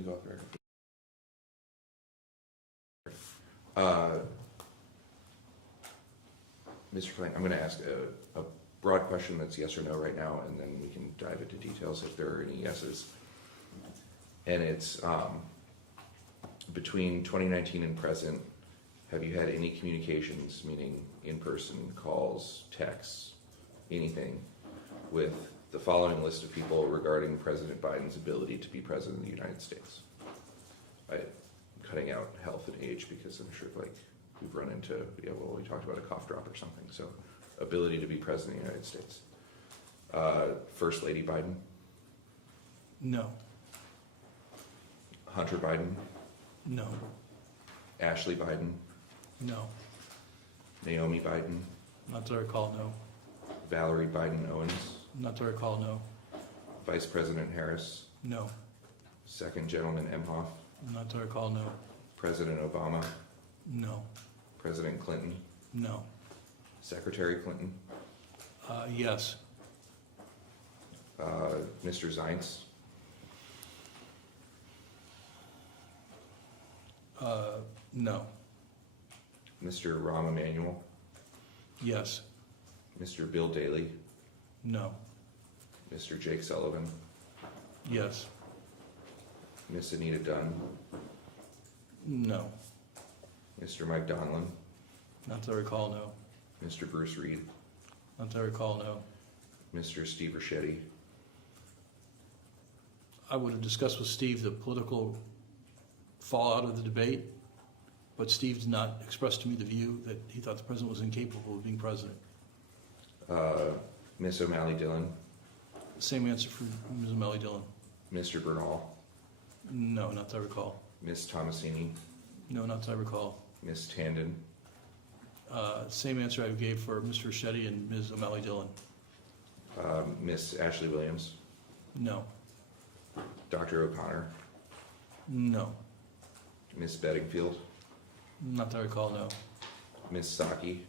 we go up there? Mr. Klain, I'm going to ask a broad question that's yes or no right now, and then we can dive into details if there are any yeses. And it's between 2019 and present, have you had any communications, meaning in-person calls, texts, anything, with the following list of people regarding President Biden's ability to be president of the United States? I'm cutting out health and age because I'm sure we've run into, we talked about a cough drop or something. So ability to be president of the United States. First Lady Biden? No. Hunter Biden? No. Ashley Biden? No. Naomi Biden? Not that I recall, no. Valerie Biden Owens? Not that I recall, no. Vice President Harris? No. Second Gentleman Emhoff? Not that I recall, no. President Obama? No. President Clinton? No. Secretary Clinton? Yes. Mr. Zients? No. Mr. Rahm Emanuel? Yes. Mr. Bill Daley? No. Mr. Jake Sullivan? Yes. Miss Anita Dunn? No. Mr. Mike Donlin? Not that I recall, no. Mr. Bruce Reed? Not that I recall, no. Mr. Steve Ricchetti? I would have discussed with Steve the political fallout of the debate, but Steve did not express to me the view that he thought the president was incapable of being president. Miss O'Malley Dillon? Same answer for Ms. O'Malley Dillon. Mr. Bernal? No, not that I recall. Miss Tomasini? No, not that I recall. Miss Tandon? Same answer I gave for Mr. Ricchetti and Ms. O'Malley Dillon. Miss Ashley Williams? No. Dr. O'Connor? No. Miss Bedingfield? Not that I recall, no. Miss Saki?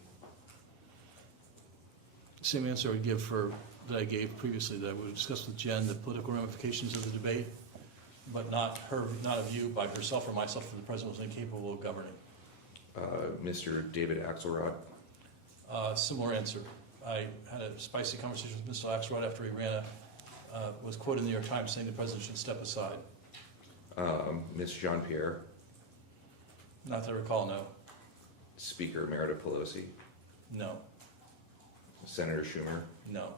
Same answer I would give for that I gave previously, that I would have discussed with Jen the political ramifications of the debate, but not a view by herself or myself that the president was incapable of governing. Mr. David Axelrod? Similar answer. I had a spicy conversation with Mr. Axelrod after he was quoted in the New York Times saying the president should step aside. Miss Jean-Pierre? Not that I recall, no. Speaker Emerita Pelosi? No. Senator Schumer? No.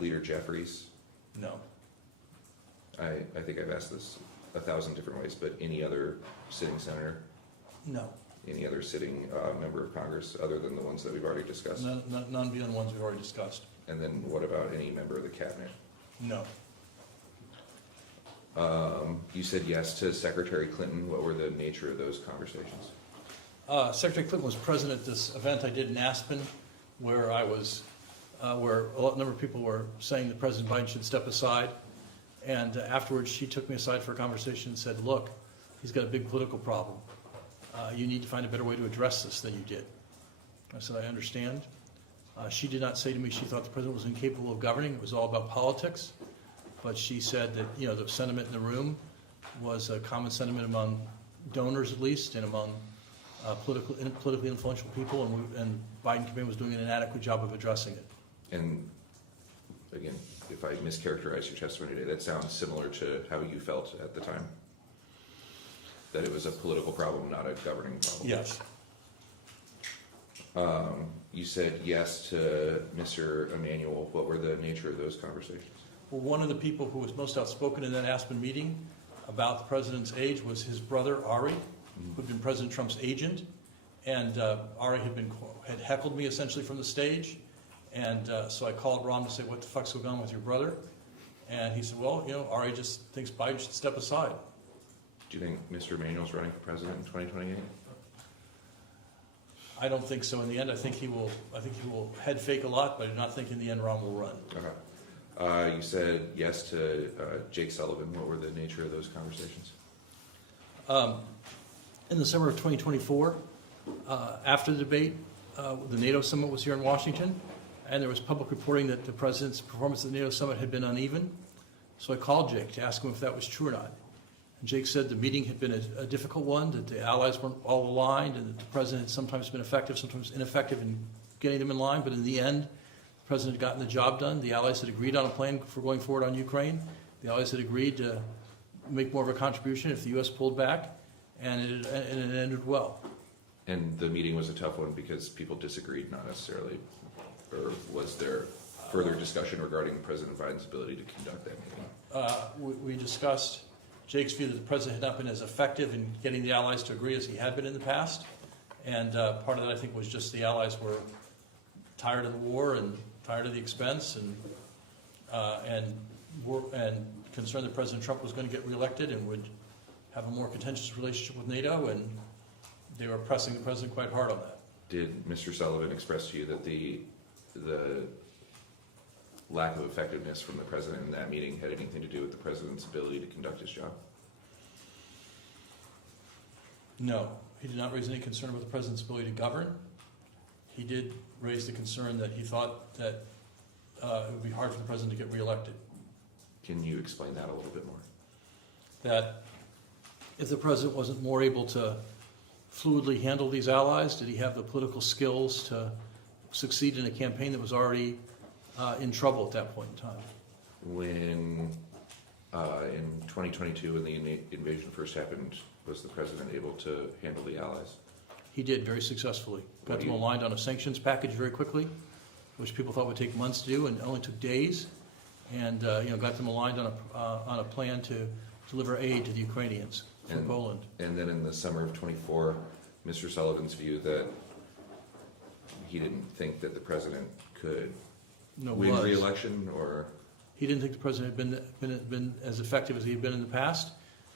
Leader Jeffries? No. I think I've asked this 1,000 different ways, but any other sitting senator? No. Any other sitting member of Congress other than the ones that we've already discussed? None beyond the ones we've already discussed. And then what about any member of the cabinet? No. You said yes to Secretary Clinton. What were the nature of those conversations? Secretary Clinton was present at this event I did in Aspen, where I was, where a number of people were saying that President Biden should step aside. And afterwards, she took me aside for a conversation and said, look, he's got a big political problem. You need to find a better way to address this than you did. I said, I understand. She did not say to me she thought the president was incapable of governing. It was all about politics. But she said that, the sentiment in the room was a common sentiment among donors, at least, and among politically influential people, and Biden campaign was doing an inadequate job of addressing it. And again, if I mischaracterize your testimony today, that sounds similar to how you felt at the time? That it was a political problem, not a governing problem? Yes. You said yes to Mr. Emanuel. What were the nature of those conversations? Well, one of the people who was most outspoken in that Aspen meeting about the president's age was his brother, Ari, who had been President Trump's agent. And Ari had heckled me essentially from the stage. And so I called Rahm to say, what the fuck's going on with your brother? And he said, well, Ari just thinks Biden should step aside. Do you think Mr. Emanuel's running for president in 2028? I don't think so in the end. I think he will head fake a lot, but I do not think in the end Rahm will run. Okay. You said yes to Jake Sullivan. What were the nature of those conversations? In the summer of 2024, after the debate, the NATO summit was here in Washington, and there was public reporting that the president's performance at the NATO summit had been uneven. So I called Jake to ask him if that was true or not. Jake said the meeting had been a difficult one, that the allies weren't all aligned, and that the president had sometimes been effective, sometimes ineffective in getting them in line, but in the end, the president had gotten the job done. The allies had agreed on a plan for going forward on Ukraine. The allies had agreed to make more of a contribution if the U.S. pulled back, and it ended well. And the meeting was a tough one because people disagreed, not necessarily, or was there further discussion regarding President Biden's ability to conduct that meeting? We discussed Jake's view that the president had not been as effective in getting the allies to agree as he had been in the past. And part of that, I think, was just the allies were tired of the war and tired of the expense and concerned that President Trump was going to get reelected and would have a more contentious relationship with NATO, and they were pressing the president quite hard on that. Did Mr. Sullivan express to you that the lack of effectiveness from the president in that meeting had anything to do with the president's ability to conduct his job? No, he did not raise any concern about the president's ability to govern. He did raise the concern that he thought that it would be hard for the president to get reelected. Can you explain that a little bit more? That if the president wasn't more able to fluidly handle these allies, did he have the political skills to succeed in a campaign that was already in trouble at that point in time? When in 2022, when the invasion first happened, was the president able to handle the allies? He did very successfully. Got them aligned on a sanctions package very quickly, which people thought would take months to do, and it only took days. And got them aligned on a plan to deliver aid to the Ukrainians from Poland. And then in the summer of 24, Mr. Sullivan's view that he didn't think that the president could win re-election, or he didn't think the president had been as effective as he had been in the past,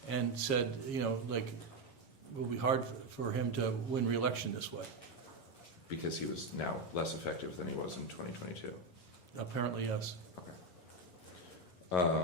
and said, it will be hard for him to win re-election this way. Because he was now less effective than he was in 2022. Apparently, yes. Okay.